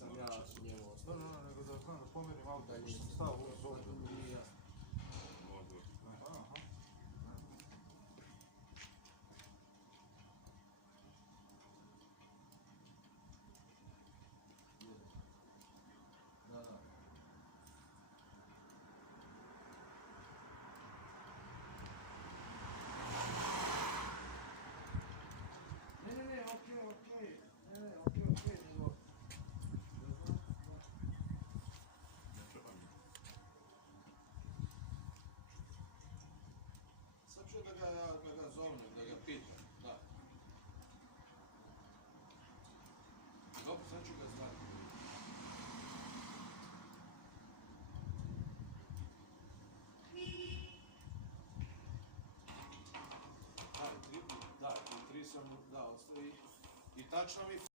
nisam ja njemu Da, ostavio. da, nego da znam da pomerim auto, Da pošto sam nisam. stao uz ovdje. Nije jasno. Aha. Da, da. Ne, okej. Ne, okej, nego... Sad ću da ga zovnem, da ga pitam, da. Dobro, sad ću ga zvati. Da, i tri sam, da, ostavi. I tačno mi